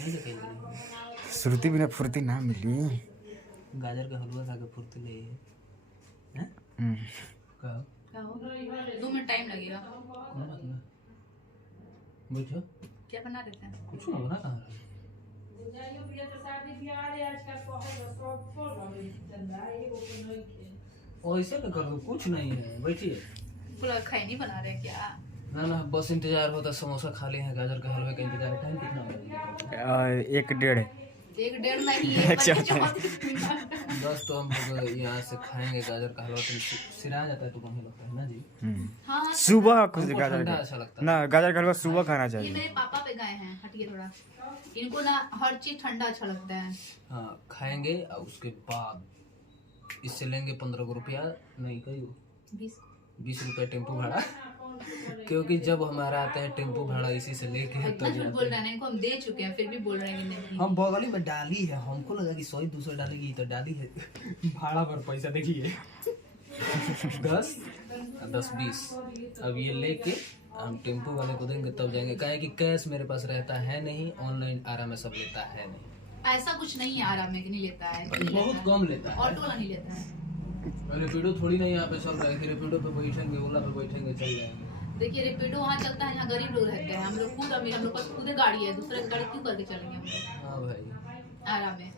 कहीं से कहीं मिली। श्रुति बिना फुर्ती ना मिली। गाजर का हलवा खा के फुर्ती ले हैं? कहो 2 मिनट टाइम लगेगा। कौन बात ना बुझो क्या बना देते हैं? कुछ ना बना कहाँ रहा ऐसे तो कर दो कुछ नहीं है बैठिए। पूरा खैनी बना रहे हैं क्या? ना बस इंतजार होता समोसा खा लिए हैं गाजर का हलवे का इंतजार टाइम कितना होगा 1:30 1:30 नहीं है बस तो हम लोग यहाँ से खाएंगे गाजर का हलवा तो सिरा जाता है तो कम ही लगता है ना जी। हाँ सुबह कुछ हमको गाजर ठंडा का अच्छा लगता है ना गाजर का हलवा सुबह खाना ये चाहिए। मेरे पापा पे गए हैं, हटिए थोड़ा। इनको ना हर चीज ठंडा अच्छा लगता है। हाँ खाएंगे और उसके बाद इससे लेंगे 15 रुपया नहीं कही 20 रुपया टेम्पो भाड़ा क्योंकि जब हमारा आता है टेम्पो भाड़ा इसी से लेके इतना झूठ बोल रहे हैं, इनको हम दे चुके हैं फिर भी बोल रहे हैं कि नहीं। हम बगल में डाली है हमको लगा कि 100-200 डालेगी तो डाली है भाड़ा पर पैसा देखिए 10-20 अब ये लेके हम टेम्पो वाले को देंगे तब जाएंगे काहे कि कैश मेरे पास रहता है नहीं ऑनलाइन आराम में सब लेता है नहीं ऐसा कुछ नहीं है आराम में कि नहीं लेता है, बहुत कम लेता है ऑटो वाला नहीं लेता है। रेपिडो थोड़ी नहीं यहाँ पे चल रहा है कि रेपिडो पे बैठेंगे ओला पे बैठेंगे चल जाएंगे। देखिए रेपिडो वहाँ चलता है जहाँ गरीब लोग रहते हैं, हम लोग खुद अमीर, हम लोग पास खुद गाड़ी है, दूसरे की गाड़ी क्यों करके चलेंगे हम लोग हाँ भाई आराम में,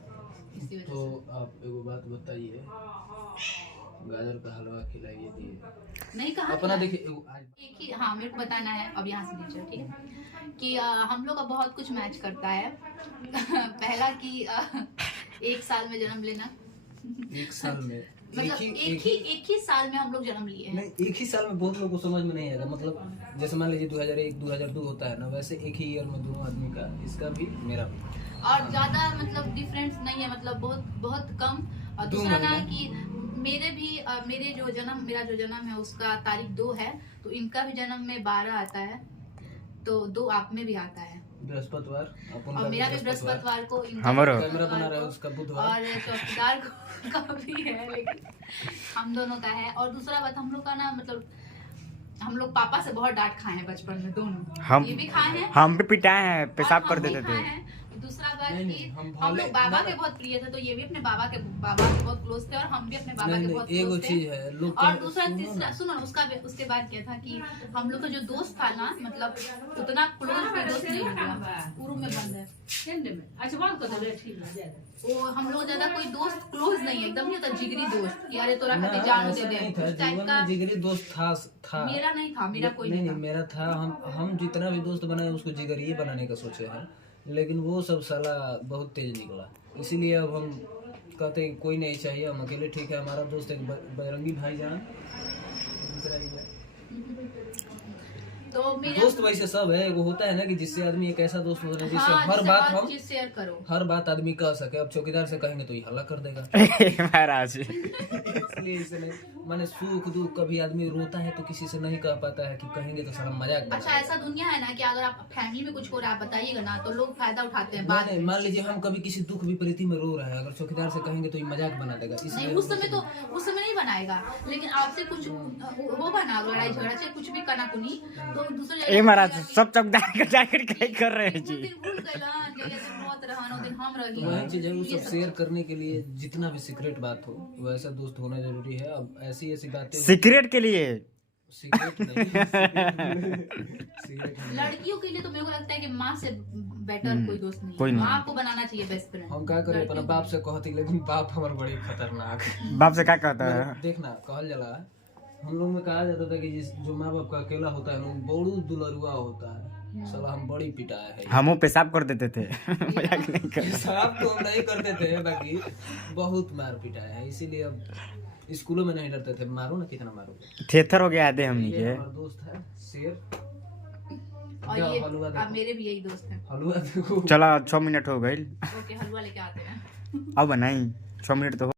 इसी वजह तो आप एगो बात बताइए गाजर का हलवा खिलाइए दिए से। नहीं कहा अपना देखिए एक ही, हाँ मेरे को बताना है अब यहाँ से नीचे ठीक है कि हम लोग का बहुत कुछ मैच करता है पहला कि 1 साल में जन्म लेना, 1 साल में मतलब एक ही साल में हम लोग जन्म लिए हैं। नहीं 1 ही साल में बहुत लोगों को समझ में नहीं आएगा मतलब जैसे मान लीजिए 2001-2002 होता है ना वैसे एक ही ईयर में दोनों आदमी का इसका भी मेरा भी और ज्यादा मतलब डिफरेंस नहीं है, मतलब बहुत बहुत कम। और दूसरा ना कि मेरे जो जन्म मेरा जो जन्म है उसका तारीख 2 है, तो इनका भी जन्म में 12 आता है, तो 2 आप में भी आता है बृहस्पतिवार और मेरा भी बृहस्पतिवार को, हमारा कैमरा बना रहा है उसका बुधवार और चौकीदार का भी है, लेकिन हम दोनों का है। और दूसरा बात हम लोग का ना मतलब हम लोग पापा से बहुत डांट खाए हैं बचपन में दोनों, हम ये भी खाए हैं हम भी पिटाए हैं पेशाब और कर हम भी देते खाए थे। हैं। दूसरा बात नहीं, कि हम हम भले- लोग बाबा ना- के बहुत प्रिय थे, तो ये भी अपने बाबा के बहुत क्लोज थे और हम भी अपने बाबा के बहुत एगो क्लोज थे। चीज है लोग और दूसरा तीसरा सुनो उसके बाद क्या था कि हम लोग का जो दोस्त था ना मतलब उतना क्लोज कोई दोस्त नहीं हुआ, पूर्व में बंद है वो हम लोग ज्यादा कोई दोस्त क्लोज नहीं है, एकदम नहीं होता जिगरी दोस्त कि अरे तोरा खातिर जान दे दे नहीं था उस टाइप जीवन का। में जिगरी दोस्त था मेरा नहीं था, मेरा कोई नहीं नहीं था। मेरा था हम जितना भी दोस्त बनाए उसको जिगरी ही बनाने का सोचे हैं लेकिन वो सब साला बहुत तेज निकला इसीलिए अब हम कहते हैं कोई नहीं चाहिए हम अकेले ठीक है। हमारा दोस्त एक बजरंगी भाईजान दूसरा तो मेरा दोस्त वैसे सब है एगो होता है ना कि जिससे आदमी एक ऐसा दोस्त होता है जिससे हाँ, हर जिससे बात हर हम चीज शेयर करो। हर बात आदमी कह सके। अब चौकीदार से कहेंगे तो ये हल्ला कर देगा महाराज इसलिए इसे नहीं माने सुख दुख कभी आदमी रोता है तो किसी से नहीं कह पाता है कि कहेंगे तो सारा मजाक बना अच्छा ऐसा दुनिया है ना कि अगर आप फैमिली में कुछ हो रहा है बताइएगा ना तो लोग फायदा उठाते हैं नहीं बाद नहीं में। मान लीजिए हम कभी किसी दुख विपरीति में रो रहे हैं अगर चौकीदार से कहेंगे तो ये मजाक बना देगा नहीं इसलिए उस समय नहीं बनाएगा, लेकिन आपसे कुछ वो बना लड़ाई झगड़ा चाहे कुछ भी करना कुनी तो दूसरे ए महाराज सब चौकीदार का जाकर क्या कर रहे हैं जी। दिन भूल गए कि जैसे मौत रहन दिन हम तो रही वही चीज है वो सब शेयर करने के लिए जितना भी सीक्रेट बात हो वैसा दोस्त होना जरूरी है। अब ऐसी ऐसी बातें सीक्रेट के लिए सीक्रेट नहीं सीक्रेट नहीं। लड़कियों के लिए तो मेरे को लगता है कि माँ से बेटर कोई दोस्त नहीं कोई है, नहीं। माँ को बनाना चाहिए बेस्ट फ्रेंड। हम क्या करें अपना बाप से कहती लेकिन बाप हमारे बड़ी खतरनाक बाप से क्या कहता है देखना कहल जाला हम लोग में कहा जाता था कि जो माँ बाप का अकेला होता है ना बड़ू दुलरुआ होता है साला हम बड़ी पिटाया है। हम पेशाब कर देते थे मजाक नहीं कर साहब तो हम नहीं करते थे बाकी बहुत मार पिटाया है इसीलिए अब स्कूलों में नहीं डरते थे। मारो ना कितना मारो थेथर हो गया आधे हमनी ये के। हमारा दोस्त है शेर और जाओ, ये हलवा अब देखो मेरे भी यही दोस्त हैं। हलवा देखो चला 6 मिनट हो गए ओके हलवा लेके आते हैं। अब नहीं 6 मिनट तो